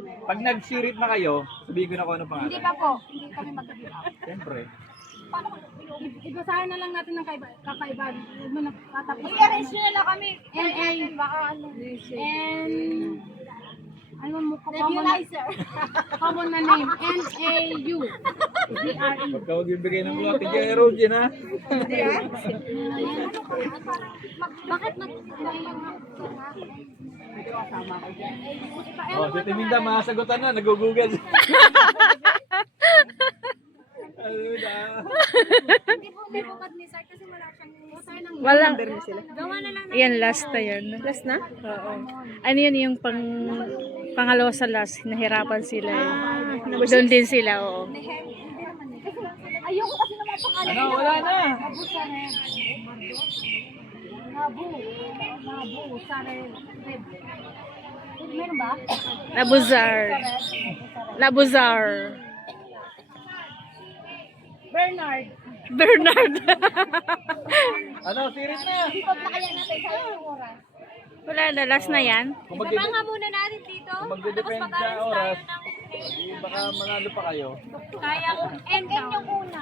Pag nag-sirit na kayo, sabihin ko na kung ano pangalan. Hindi pa po. Hindi kami mag-give up. Siyempre. Ibasahin na lang natin ng kakaiba. Huwag mo na tatapos. I-arrange nyo na lang kami. N-A. Baka ano. N... Ano mo ko? Nebulizer. Common na name. N-A-U. D-R-E. Huwag ka magbibigay ng mga tigay erogen ha. Bakit Oh, si Timinda, masagutan na, nag-google. Ano na? Hindi po pag ni Sir kasi wala siyang Walang, gawa na lang yan last na yan. Last na? Oo. Ano yun yung pangalawa sa last, nahirapan sila eh. Doon din sila, oo. ayoko kasi naman pangalan. Ano, wala na. Nabu Sare Red. Meron ba? Labuzar. Labuzar. Bernard. Bernard. Ano, sirit na. Ipag na kaya natin sa yung oras. Wala na, last na yan. Kung Ibaba muna natin dito. magde-depend sa oras, baka manalo pa kayo. Kaya ko. And yung una.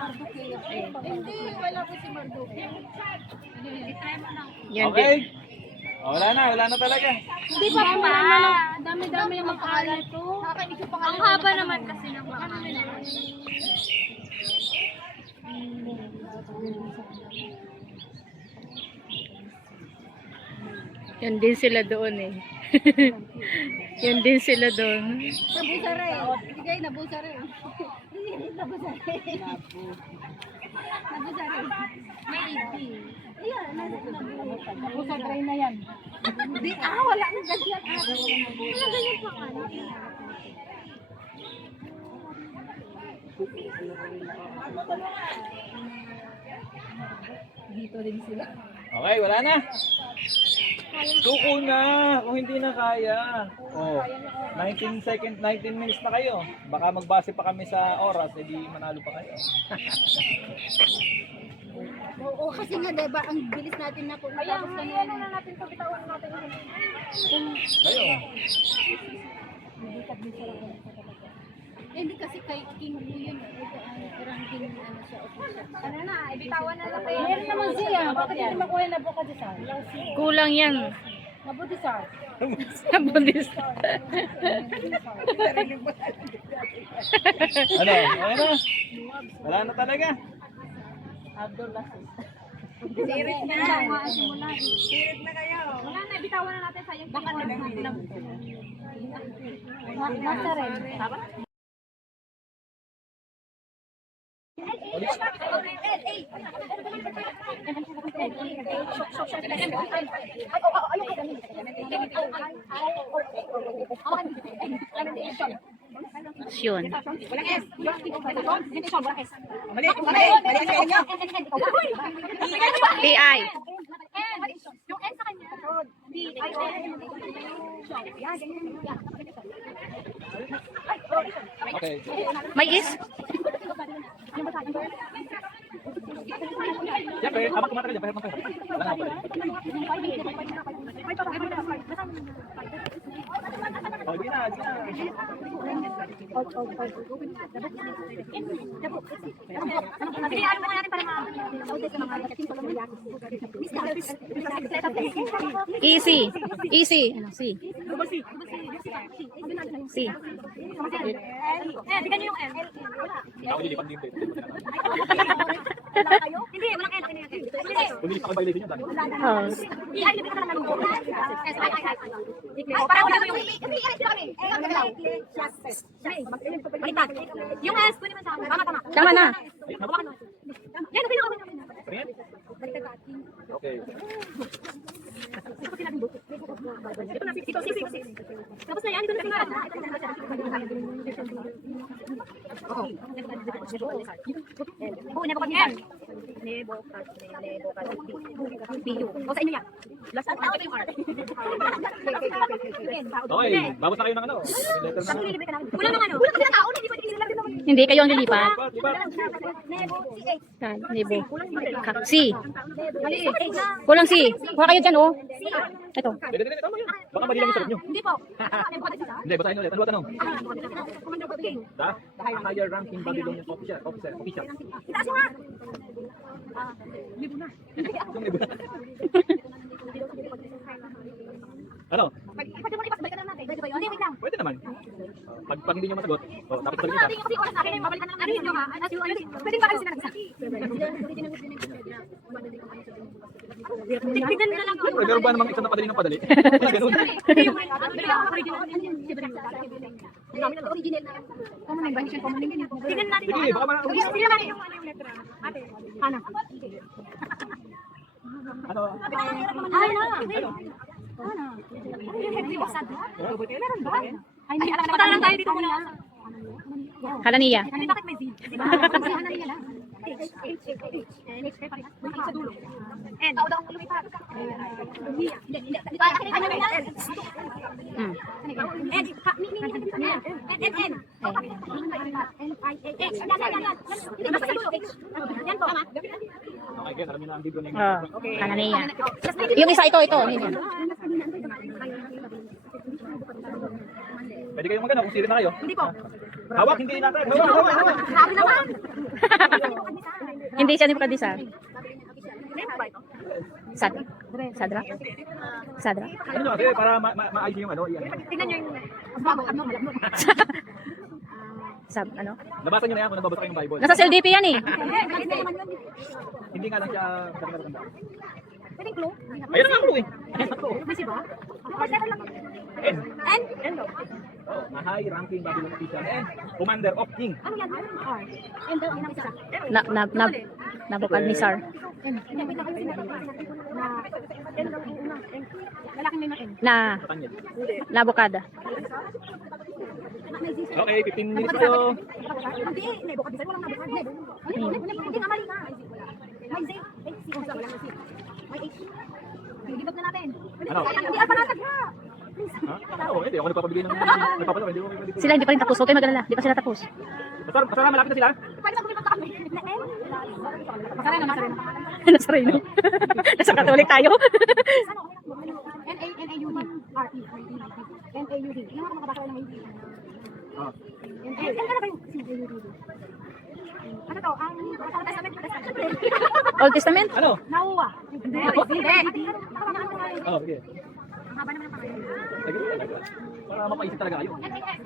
Hindi, wala po si Marduke. Yan din. Okay? Oh, wala na talaga. Hindi pa po. Dami-dami yung pangalan to. Nakakainis yung pangalan. Ang haba naman kasi ng pangalan. Yan din sila doon eh. Yan din sila doon. Nabusara eh. Bigay, nabusara eh. Nabusara eh. Nabusara eh. May 80. Ayan, nabusara na yan. Hindi, wala nang ganyan. Wala ganyan pa ka. Dito din sila. Okay, wala na. Suko na kung hindi na kaya. Oh, 19 minutes na kayo. Baka magbase pa kami sa oras, edi manalo pa kayo. Oo, kasi nga diba, ang bilis natin na po. Matapos na yan. Ano natin ito, bitawan natin. Kayo. Hindi kasi kay King Blue yun. Ranking ano siya. Ano na, ibitawan na lang kayo. Meron naman siya. Bakit hindi makuha na po kasi sa? Kulang yan. Mabuti sa. Nabundis. Ano? Okay na. Wala na talaga. Sirit na. Sirit na kayo. Wala na, ibitawan na natin sa yung baka na. Nasa rin. Yun. PI. Yung N sa kanya. Okay. May is? Siyempre, habang kumatagal dyan, pahirap ng wala na pala. Oh, di na. Easy. Easy. Ano, C. C. Tignan niyo yung N. Ako lilipat din. Hindi, walang N. Kung lilipat ang violation nyo, dami. Oh. Parang ko yung yung S, pwede man sa akin. Tama. Tama na. Yan, okay na. Friend? Okay. Tapos na yan, ito na sila. Oo, nebo ka niya. Nebo ka O, sa inyo yan. Last time, yung R. Okay, babos na kayo ng ano. Kulang ng ano? Kulang kasi ng tao, hindi pwede sila din naman. Hindi kayo ang lilipat. Diba? Nebo. C. Kulang C. Kuha kayo dyan, oh. Ito. Hindi, tama yan. Baka mali lang yung sagot nyo. Hindi po. Hindi, basahin ulit. Ano ba tanong? The higher ranking Babylonian official. Itaas mo nga. Yung libo na. Ano? Pwede mo ipas, balikan lang natin. Pwede ba yun? Hindi, wait lang. Pwede naman. Pag hindi nyo masagot, dapat Kasi sagot natin kasi oras sa akin, babalikan lang natin nyo ha. Pwede ba alisin na lang isa? Tignan na lang ako. Siyempre, meron ba namang isang napadali ng padali? Ganun. Tignan natin. Sige, baka ma- Tignan natin yung letra. Ate. Ano? Ano? Ay, na. Ano? Meron ba? Ay, patala lang tayo dito muna. Halaniya. Ano, bakit may Z? Kasi ano niya lang. H. Sa dulo. N. Tao daw ang lumipat. Hindi. Ano na yan? Mm. N. N. H. Hindi ba sa dulo? Yan po. Okay, kaya alam nyo na ang libro na yung... Oh, Halaniya. Yung isa, ito. Yun. Pwede kayong magano kung sili na kayo. Hindi po. Hawak, hindi natin. Hawak. Sabi naman. Hindi siya ni Pagkadisar. Sadra. Sadra. Ano nyo kasi, para ma-ayos nyo yung ano. Yan. Tingnan nyo yung abnormal. Ano? Nabasa nyo na yan kung nagbabasa kayo ng Bible. Nasa CLDP yan eh. Hindi naman yun. Hindi nga lang siya tanda. Pwedeng clue? Ayun na nga ako eh. Ayun ako. May siba? Lang. N. N? N? Oh, na high ranking Babylon official and commander of king. Ano yan? R. N daw, yun ang isa. Nabukadnisar. N. Hindi, wait lang kayo sinabi. Na, N daw yung una. N. Lalaking may mga N. Tanya. Nabukada. May Z. Okay, 15 minutes kayo. Hindi, nebo ka. Walang nabukad. Nebo. Hindi nga mali nga. May Z. May Z. Wala may Z. May H. Higibot na natin. Ano? Hindi, panatag na. Ha? Oo, hindi ako nagpapabigay ng nagpapalo, hindi ako nagpapabigay. Sila hindi pa rin tapos. Huwag kayo mag-alala. Di pa sila tapos. Basta malapit na sila. Pwede na kumipat kami. Na N? Masarena, masarena. Nasa Reno. Nasa Katolik tayo. N-A-U-D. R-E. N-A-U-D. Yung mga makabasa ng A-U-D. Ah. Ano ba yung N-A-U-D? Ano to? Ang Testament? Old Testament? Ano? Nauwa. Hindi. Hindi. Oh, sige. Ang haba naman ng pangalan. Sige. Para mapaisip talaga kayo. N-A-S.